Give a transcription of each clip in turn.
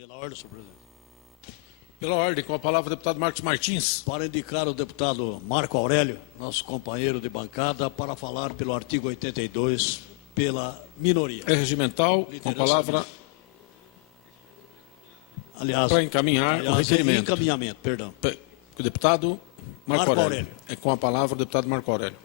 Pela ordem, senhor presidente. Pela ordem, com a palavra o deputado Marcos Martins. Para indicar o deputado Marco Aurélio, nosso companheiro de bancada, para falar pelo artigo 82, pela minoria. É regimental, com a palavra Aliás, para encaminhar o requerimento. Encaminhamento, perdão. O deputado Marco Aurélio. É com a palavra o deputado Marco Aurélio.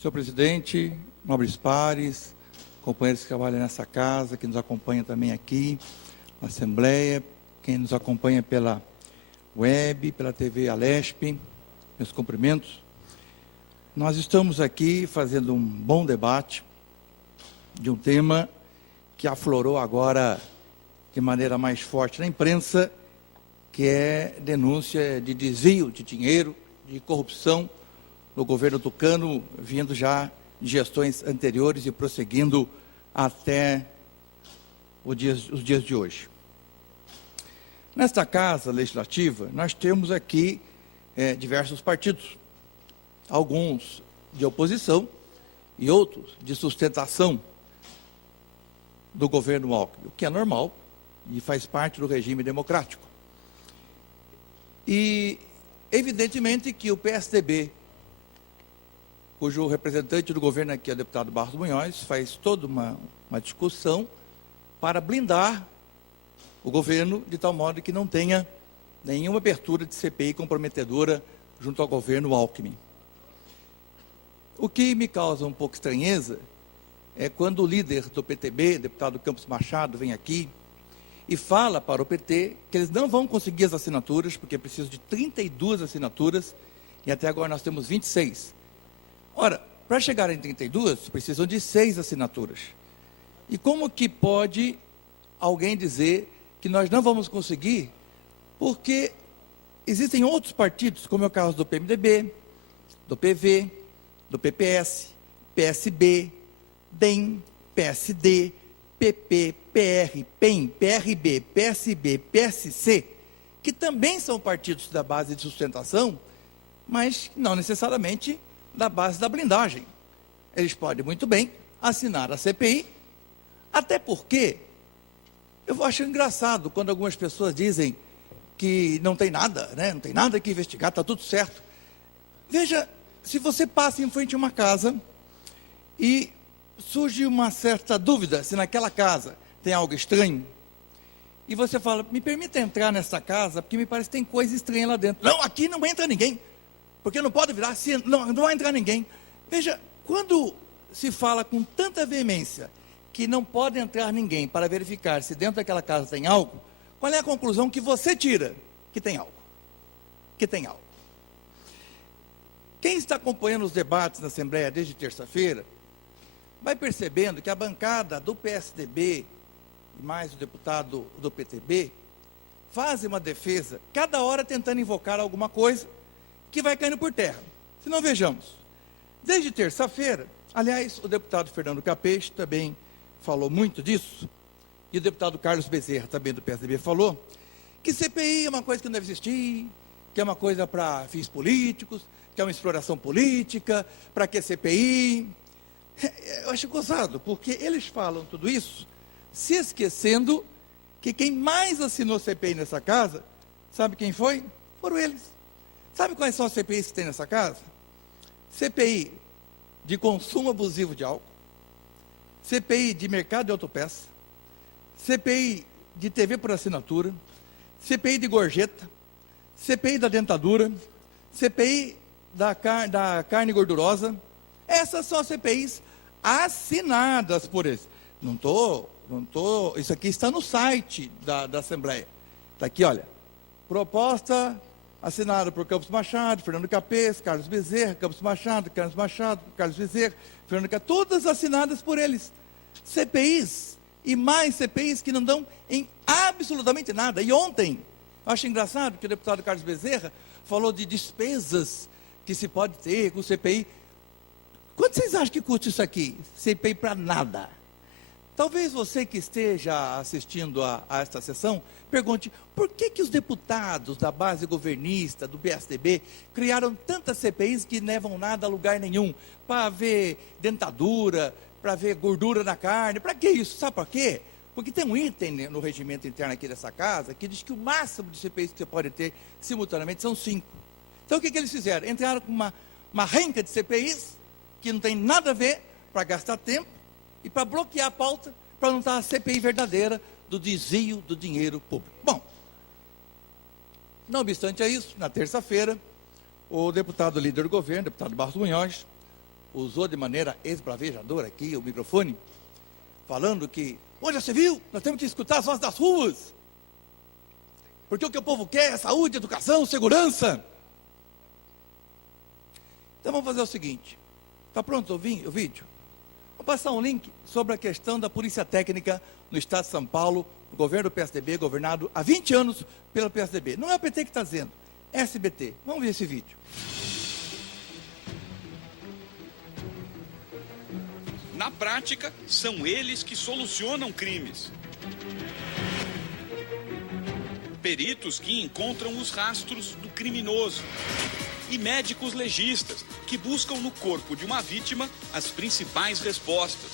Senhor presidente, nobres pares, companheiros que trabalham nessa casa, que nos acompanham também aqui na Assembleia, quem nos acompanha pela web, pela TV Alesp, meus cumprimentos. Nós estamos aqui fazendo um bom debate de um tema que aflorou agora de maneira mais forte na imprensa, que é denúncia de desvio de dinheiro, de corrupção no governo tucano, vindo já de gestões anteriores e prosseguindo até os dias de hoje. Nesta Casa Legislativa, nós temos aqui diversos partidos, alguns de oposição e outros de sustentação do governo Alckmin, o que é normal e faz parte do regime democrático. E, evidentemente, que o PSDB, cujo representante do governo aqui é o deputado Barros Munhoz, faz toda uma discussão para blindar o governo de tal modo que não tenha nenhuma abertura de CPI comprometedora junto ao governo Alckmin. O que me causa um pouco estranheza é quando o líder do PTB, deputado Campos Machado, vem aqui e fala para o PT que eles não vão conseguir as assinaturas, porque é preciso de 32 assinaturas, e até agora nós temos 26. Ora, para chegar em 32, precisam de 6 assinaturas. E como que pode alguém dizer que nós não vamos conseguir? Porque existem outros partidos, como é o caso do PMDB, do PV, do PPS, PSB, DEM, PSD, PP, PR, PEN, PRB, PSB, PSC, que também são partidos da base de sustentação, mas não necessariamente da base da blindagem. Eles podem muito bem assinar a CPI, até porque eu acho engraçado quando algumas pessoas dizem que não tem nada, né? Não tem nada que investigar, está tudo certo. Veja, se você passa em frente a uma casa e surge uma certa dúvida se naquela casa tem algo estranho, e você fala, me permita entrar nessa casa, porque me parece que tem coisa estranha lá dentro. Não, aqui não entra ninguém, porque não pode virar, não vai entrar ninguém. Veja, quando se fala com tanta veemência que não pode entrar ninguém para verificar se dentro daquela casa tem algo, qual é a conclusão que você tira? Que tem algo. Que tem algo. Quem está acompanhando os debates na Assembleia desde terça-feira, vai percebendo que a bancada do PSDB, e mais o deputado do PTB, fazem uma defesa, cada hora tentando invocar alguma coisa, que vai caindo por terra. Se não, vejamos. Desde terça-feira, aliás, o deputado Fernando Capês também falou muito disso, e o deputado Carlos Bezerra, também do PSDB, falou que CPI é uma coisa que não deve existir, que é uma coisa para fins políticos, que é uma exploração política, para que CPI? Eu acho gozado, porque eles falam tudo isso, se esquecendo que quem mais assinou CPI nessa casa, sabe quem foi? Foram eles. Sabe quais são as CPIs que tem nessa casa? CPI de consumo abusivo de álcool, CPI de mercado de autopeça, CPI de TV por assinatura, CPI de gorjeta, CPI da dentadura, CPI da carne gordurosa. Essas são as CPIs assinadas por eles. Isso aqui está no site da Assembleia. Está aqui, olha, proposta assinada por Campos Machado, Fernando Capês, Carlos Bezerra, Campos Machado, Carlos Bezerra, Fernando Capês, todas assinadas por eles. CPIs e mais CPIs que não dão em absolutamente nada. E ontem, eu acho engraçado que o deputado Carlos Bezerra falou de despesas que se pode ter com CPI. Quanto vocês acham que custa isso aqui? CPI para nada. Talvez você que esteja assistindo a esta sessão pergunte por que os deputados da base governista, do PSDB, criaram tantas CPIs que não levam nada a lugar nenhum, para ver dentadura, para ver gordura na carne. Para que isso? Sabe por quê? Porque tem um item no regimento interno aqui dessa casa que diz que o máximo de CPIs que você pode ter simultaneamente são 5. Então o que eles fizeram? Entraram com uma renca de CPIs que não tem nada a ver, para gastar tempo e para bloquear a pauta, para não estar a CPI verdadeira do desvio do dinheiro público. Bom, não obstante a isso, na terça-feira, o deputado líder do governo, deputado Barros Munhoz, usou de maneira esbravejadora aqui o microfone, falando que, hoje você viu, nós temos que escutar as vozes das ruas, porque o que o povo quer é saúde, educação, segurança. Então vamos fazer o seguinte, está pronto o vídeo? Vou passar um link sobre a questão da polícia técnica no estado de São Paulo, o governo do PSDB, governado há 20 anos pelo PSDB. Não é o PT que está dizendo, é SBT. Vamos ver esse vídeo. Na prática, são eles que solucionam crimes. Peritos que encontram os rastros do criminoso. E médicos legistas, que buscam no corpo de uma vítima as principais respostas.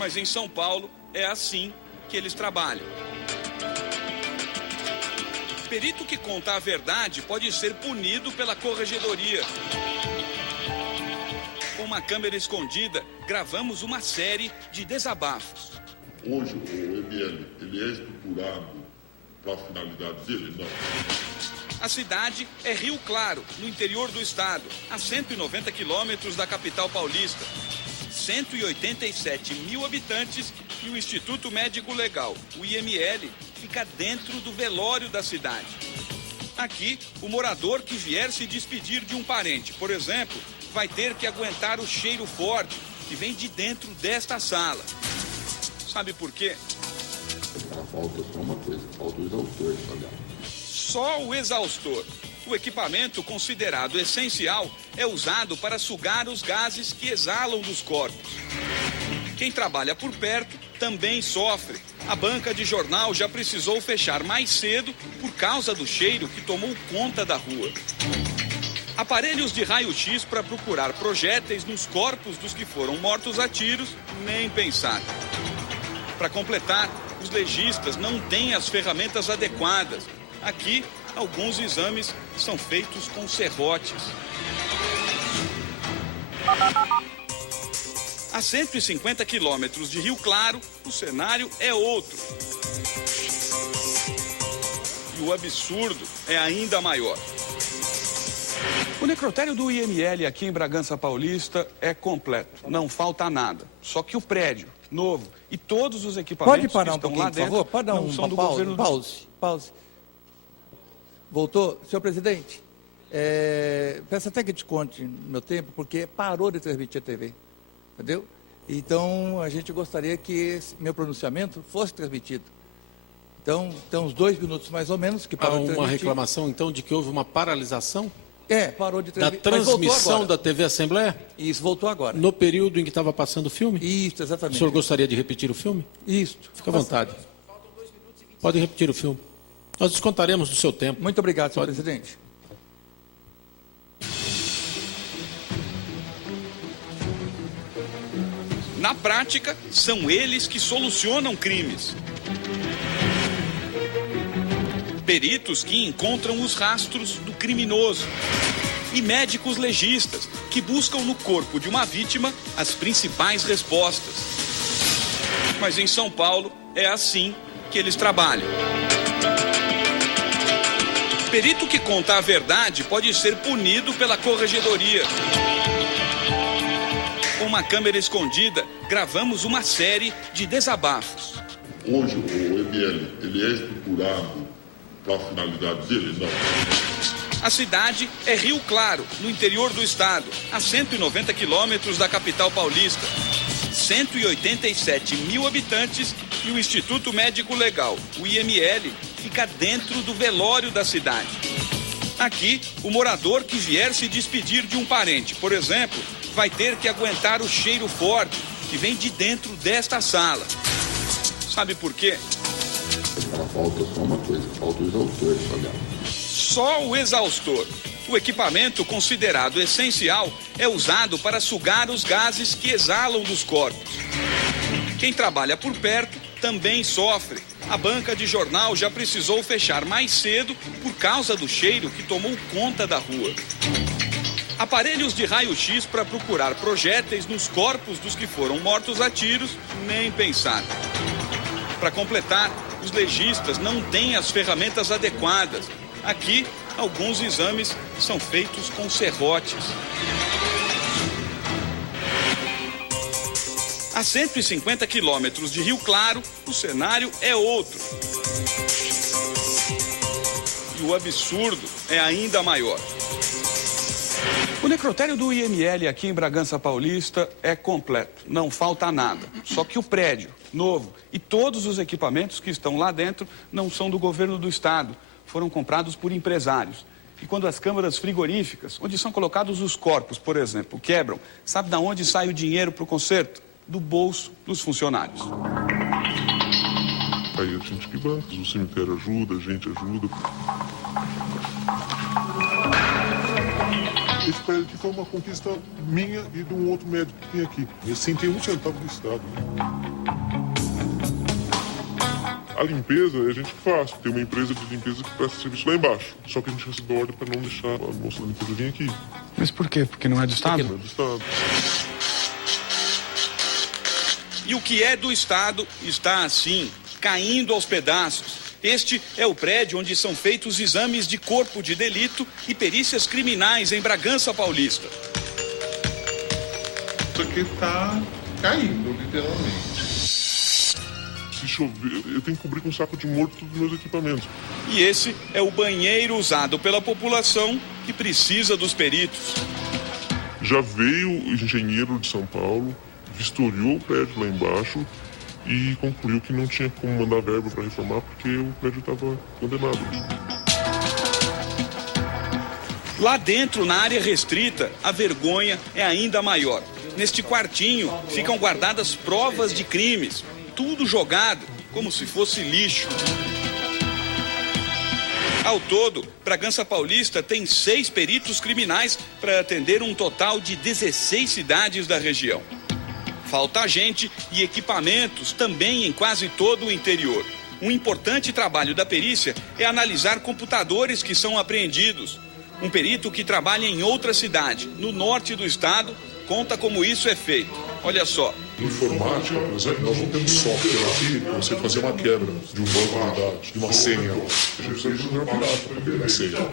Mas em São Paulo, é assim que eles trabalham. Perito que conta a verdade pode ser punido pela corregedoria. Com uma câmera escondida, gravamos uma série de desabafos. Hoje o ML, ele é estruturado para a finalidade dele? Não. A cidade é Rio Claro, no interior do estado, a 190 quilômetros da capital paulista. 187 mil habitantes e o Instituto Médico Legal, o IML, fica dentro do velório da cidade. Aqui, o morador que vier se despedir de um parente, por exemplo, vai ter que aguentar o cheiro forte que vem de dentro desta sala. Sabe por quê? Falta só uma coisa, falta o exaustor, sabe? Só o exaustor. O equipamento considerado essencial é usado para sugar os gases que exalam dos corpos. Quem trabalha por perto também sofre. A banca de jornal já precisou fechar mais cedo por causa do cheiro que tomou conta da rua. Aparelhos de raio-x para procurar projéteis nos corpos dos que foram mortos a tiros, nem pensar. Para completar, os legistas não têm as ferramentas adequadas. Aqui, alguns exames são feitos com serrotes. A 150 quilômetros de Rio Claro, o cenário é outro. E o absurdo é ainda maior. O necrotério do IML aqui em Bragança Paulista é completo, não falta nada. Só que o prédio, novo, e todos os equipamentos pode parar que estão um pouquinho, lá dentro, por favor? Pode dar não são do governo. Pause. Voltou? Senhor presidente, peço até que desconte meu tempo, porque parou de transmitir a TV, entendeu? Então, a gente gostaria que esse meu pronunciamento fosse transmitido. Então, tem uns 2 minutos mais ou menos que parou de transmitir. Há uma reclamação, então, de que houve uma paralisação? Parou de transmitir. Da transmissão da TV Assembleia? Isso, voltou agora. No período em que estava passando o filme? Isso, exatamente. O senhor gostaria de repetir o filme? Isso. Fica à vontade. Pode repetir o filme. Nós descontaremos do seu tempo. Muito obrigado, senhor presidente. Na prática, são eles que solucionam crimes. Peritos que encontram os rastros do criminoso. E médicos legistas que buscam no corpo de uma vítima as principais respostas. Mas em São Paulo, é assim que eles trabalham. Perito que conta a verdade pode ser punido pela corregedoria. Com uma câmera escondida, gravamos uma série de desabafos. Hoje o ML, ele é estruturado para a finalidade dele? Não. A cidade é Rio Claro, no interior do estado, a 190 quilômetros da capital paulista. 187 mil habitantes e o Instituto Médico Legal, o IML, fica dentro do velório da cidade. Aqui, o morador que vier se despedir de um parente, por exemplo, vai ter que aguentar o cheiro forte que vem de dentro desta sala. Sabe por quê? Falta só uma coisa, falta o exaustor, Só o exaustor. O equipamento considerado essencial é usado para sugar os gases que exalam dos corpos. Quem trabalha por perto também sofre. A banca de jornal já precisou fechar mais cedo por causa do cheiro que tomou conta da rua. Aparelhos de raio-x para procurar projéteis nos corpos dos que foram mortos a tiros, nem pensar. Para completar, os legistas não têm as ferramentas adequadas. Aqui, alguns exames são feitos com serrotes. A 150 quilômetros de Rio Claro, o cenário é outro. E o absurdo é ainda maior. O necrotério do IML aqui em Bragança Paulista é completo, não falta nada. Só que o prédio novo e todos os equipamentos que estão lá dentro não são do governo do estado, foram comprados por empresários. E quando as câmaras frigoríficas, onde são colocados os corpos, por exemplo, quebram, sabe de onde sai o dinheiro para o conserto? Do bolso dos funcionários. Aí a gente que banca, o cemitério ajuda, a gente ajuda. Esse prédio aqui foi uma conquista minha e de um outro médico que tem aqui. Eu sentei um centavo do Estado. A limpeza a gente faz. Tem uma empresa de limpeza que presta serviço lá embaixo. Só que a gente recebeu ordem para não deixar a moça da limpeza vir aqui. Mas por quê? Porque não é do Estado? Porque não é do Estado. E o que é do Estado está assim, caindo aos pedaços. Este é o prédio onde são feitos exames de corpo de delito e perícias criminais em Bragança Paulista. Isso aqui está caindo, literalmente. Se chover, eu tenho que cobrir com um saco de morto todos os meus equipamentos. E esse é o banheiro usado pela população que precisa dos peritos. Já veio o engenheiro de São Paulo, vistoriou o prédio lá embaixo e concluiu que não tinha como mandar verba para reformar porque o prédio estava condenado. Lá dentro, na área restrita, a vergonha é ainda maior. Neste quartinho ficam guardadas provas de crimes, tudo jogado como se fosse lixo. Ao todo, Bragança Paulista tem 6 peritos criminais para atender um total de 16 cidades da região. Falta gente e equipamentos também em quase todo o interior. Um importante trabalho da perícia é analisar computadores que são apreendidos. Um perito que trabalha em outra cidade, no norte do estado, conta como isso é feito. Olha só. Informática, por exemplo, nós não temos software aqui para você fazer uma quebra de um banco de dados, de uma senha. A gente precisa de um pirata para quebrar a senha.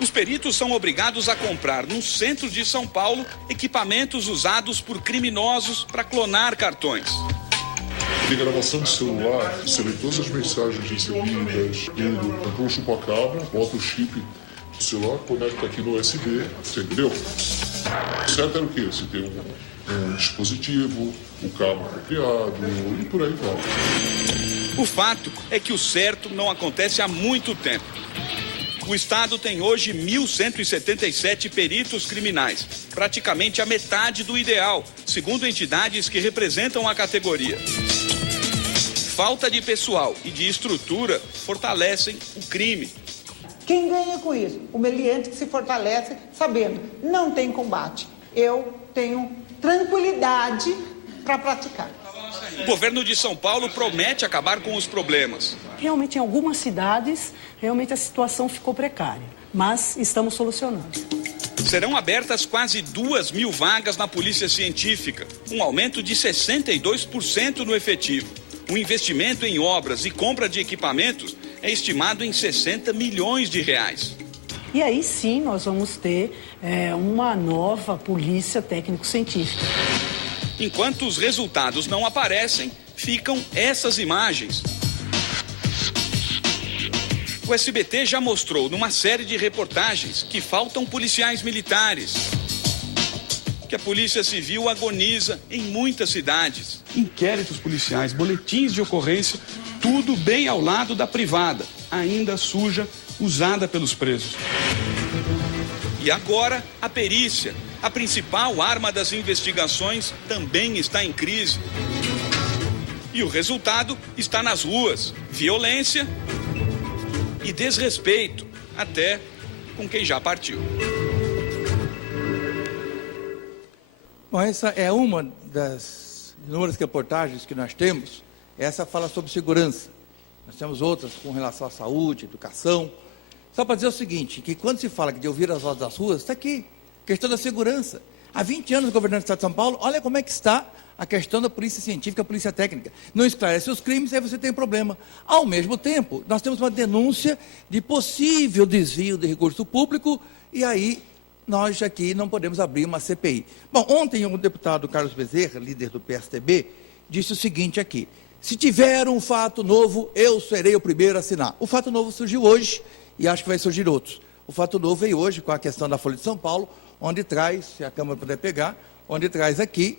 Os peritos são obrigados a comprar no centro de São Paulo equipamentos usados por criminosos para clonar cartões. Tem gravação de celular, você lê todas as mensagens recebidas, tudo. Comprou um chupa-cabra, bota o chip do celular, conecta aqui no USB, você entendeu? O certo era o quê? Você tem um dispositivo, o cabo apropriado e por aí vai. O fato é que o certo não acontece há muito tempo. O Estado tem hoje 1.177 peritos criminais, praticamente a metade do ideal, segundo entidades que representam a categoria. Falta de pessoal e de estrutura fortalecem o crime. Quem ganha com isso? O meliante que se fortalece sabendo, não tem combate. Eu tenho tranquilidade para praticar. O governo de São Paulo promete acabar com os problemas. Realmente, em algumas cidades, realmente a situação ficou precária, mas estamos solucionando. Serão abertas quase 2.000 vagas na Polícia Científica, um aumento de 62% no efetivo. O investimento em obras e compra de equipamentos é estimado em 60 milhões de reais. E aí sim nós vamos ter uma nova polícia técnico-científica. Enquanto os resultados não aparecem, ficam essas imagens. O SBT já mostrou numa série de reportagens que faltam policiais militares, que a Polícia Civil agoniza em muitas cidades. Inquéritos policiais, boletins de ocorrência, tudo bem ao lado da privada, ainda suja, usada pelos presos. E agora, a perícia. A principal arma das investigações também está em crise. E o resultado está nas ruas: violência e desrespeito, até com quem já partiu. Bom, essa é uma das inúmeras reportagens que nós temos. Essa fala sobre segurança. Nós temos outras com relação à saúde, educação. Só para dizer o seguinte, que quando se fala de ouvir as vozes das ruas, está aqui, questão da segurança. Há 20 anos governando o Estado de São Paulo, olha como é que está a questão da polícia científica, a polícia técnica. Não esclarece os crimes, aí você tem problema. Ao mesmo tempo, nós temos uma denúncia de possível desvio de recurso público, e aí nós aqui não podemos abrir uma CPI. Bom, ontem o deputado Carlos Bezerra, líder do PSDB, disse o seguinte aqui: se tiver um fato novo, eu serei o primeiro a assinar. O fato novo surgiu hoje, e acho que vai surgir outros. O fato novo veio hoje com a questão da Folha de São Paulo, onde traz, se a Câmara puder pegar, onde traz aqui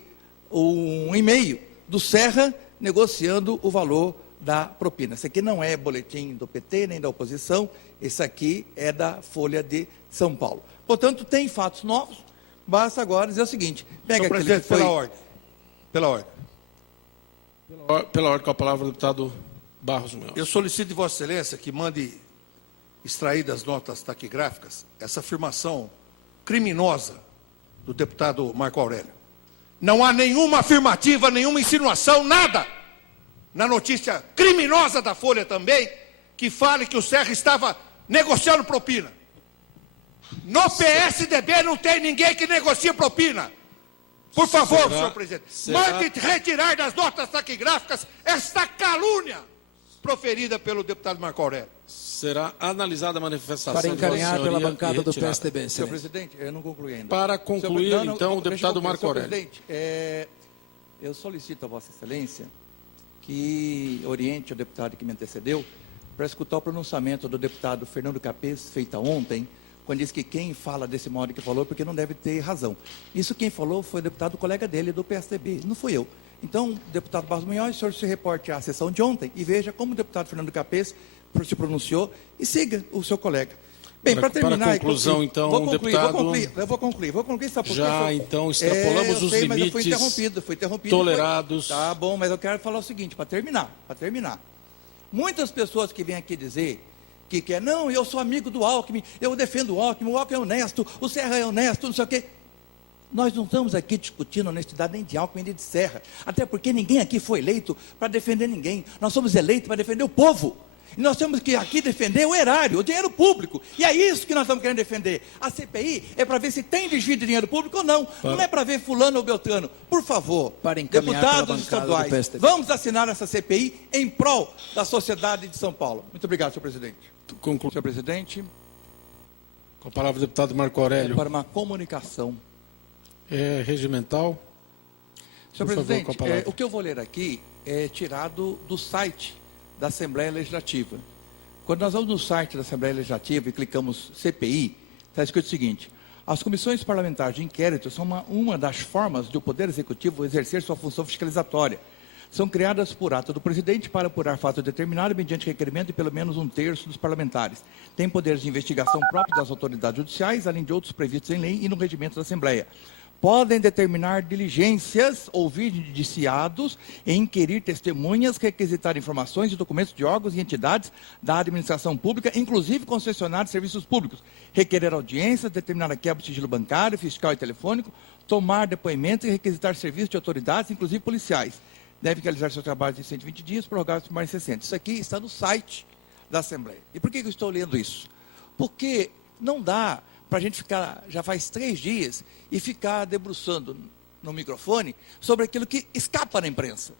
um e-mail do Serra negociando o valor da propina. Esse aqui não é boletim do PT nem da oposição, esse aqui é da Folha de São Paulo. Portanto, tem fatos novos, basta agora dizer o seguinte: pega aquele que foi... Pela ordem. Pela ordem, com a palavra o deputado Barros Munhoz. Eu solicito de Vossa Excelência que mande extrair das notas taquigráficas essa afirmação criminosa do deputado Marco Aurélio. Não há nenhuma afirmativa, nenhuma insinuação, nada, na notícia criminosa da Folha também, que fale que o Serra estava negociando propina. No PSDB não tem ninguém que negocie propina. Por favor, senhor presidente, mande retirar das notas taquigráficas esta calúnia proferida pelo deputado Marco Aurélio. Será analisada a manifestação para encaminhar pela bancada do retirada. PSDB. Senhor presidente, eu não concluí ainda. Para concluir, então, o deputado Marco Aurélio. Presidente, eu solicito a Vossa Excelência que oriente o deputado que me antecedeu para escutar o pronunciamento do deputado Fernando Capês, feita ontem, quando diz que quem fala desse modo que falou, porque não deve ter razão. Isso quem falou foi o deputado colega dele do PSDB, não fui eu. Então, deputado Barros Munhoz, o senhor se reporte à sessão de ontem e veja como o deputado Fernando Capês se pronunciou e siga o seu colega. Bem, para terminar... Para conclusão, então, deputado... Eu vou concluir, sabe por quê? Já, então, extrapolamos os limites fui interrompido, tolerados. Tá bom, mas eu quero falar o seguinte, para terminar. Muitas pessoas que vêm aqui dizer que não, eu sou amigo do Alckmin, eu defendo o Alckmin é honesto, o Serra é honesto, não sei o quê. Nós não estamos aqui discutindo honestidade nem de Alckmin nem de Serra, até porque ninguém aqui foi eleito para defender ninguém. Nós somos eleitos para defender o povo. E nós temos que aqui defender o erário, o dinheiro público. E é isso que nós estamos querendo defender. A CPI é para ver se tem desvio de dinheiro público ou não. Não é para ver fulano ou beltrano. Por favor, deputados estaduais, vamos assinar essa CPI em prol da sociedade de São Paulo. Muito obrigado, senhor presidente. Senhor presidente. Com a palavra o deputado Marco Aurélio. Para uma comunicação. É regimental. Senhor presidente, o que eu vou ler aqui é tirado do site da Assembleia Legislativa. Quando nós vamos no site da Assembleia Legislativa e clicamos CPI, está escrito o seguinte: as comissões parlamentares de inquérito são uma das formas do Poder Executivo exercer sua função fiscalizatória. São criadas por ato do presidente para apurar fato determinado mediante requerimento de pelo menos 1/3 dos parlamentares. Tem poderes de investigação próprios das autoridades judiciais, além de outros previstos em lei e no regimento da Assembleia. Podem determinar diligências, ouvir indiciados, inquirir testemunhas, requisitar informações e documentos de órgãos e entidades da administração pública, inclusive concessionários de serviços públicos, requerer audiências, determinar a quebra de sigilo bancário, fiscal e telefônico, tomar depoimentos e requisitar serviços de autoridades, inclusive policiais. Deve realizar seu trabalho de 120 dias, prorrogados por mais 60. Isso aqui está no site da Assembleia. E por que eu estou lendo isso? Porque não dá para a gente ficar, já faz 3 dias, e ficar debruçando no microfone sobre aquilo que escapa na imprensa.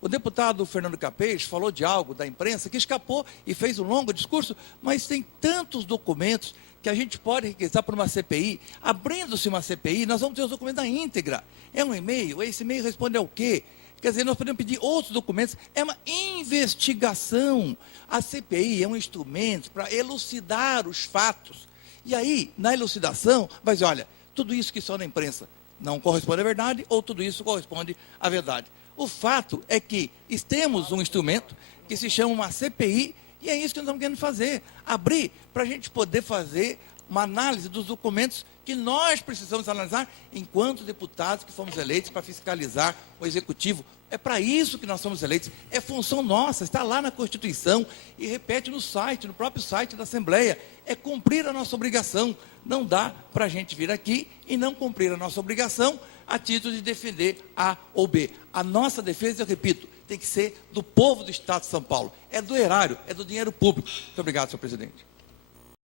O deputado Fernando Capês falou de algo da imprensa que escapou e fez um longo discurso, mas tem tantos documentos que a gente pode requisitar para uma CPI. Abrindo-se uma CPI, nós vamos ter os documentos na íntegra. É um e-mail, esse e-mail responde ao quê? Quer dizer, nós podemos pedir outros documentos. É uma investigação. A CPI é um instrumento para elucidar os fatos. E aí, na elucidação, vai dizer, olha, tudo isso que está na imprensa não corresponde à verdade, ou tudo isso corresponde à verdade. O fato é que temos um instrumento que se chama uma CPI, e é isso que nós estamos querendo fazer. Abrir para a gente poder fazer uma análise dos documentos que nós precisamos analisar enquanto deputados que fomos eleitos para fiscalizar o Executivo. É para isso que nós somos eleitos, é função nossa, está lá na Constituição e repete no site, no próprio site da Assembleia, é cumprir a nossa obrigação. Não dá para a gente vir aqui e não cumprir a nossa obrigação a título de defender A ou B. A nossa defesa, eu repito, tem que ser do povo do Estado de São Paulo, é do erário, é do dinheiro público. Muito obrigado, senhor presidente.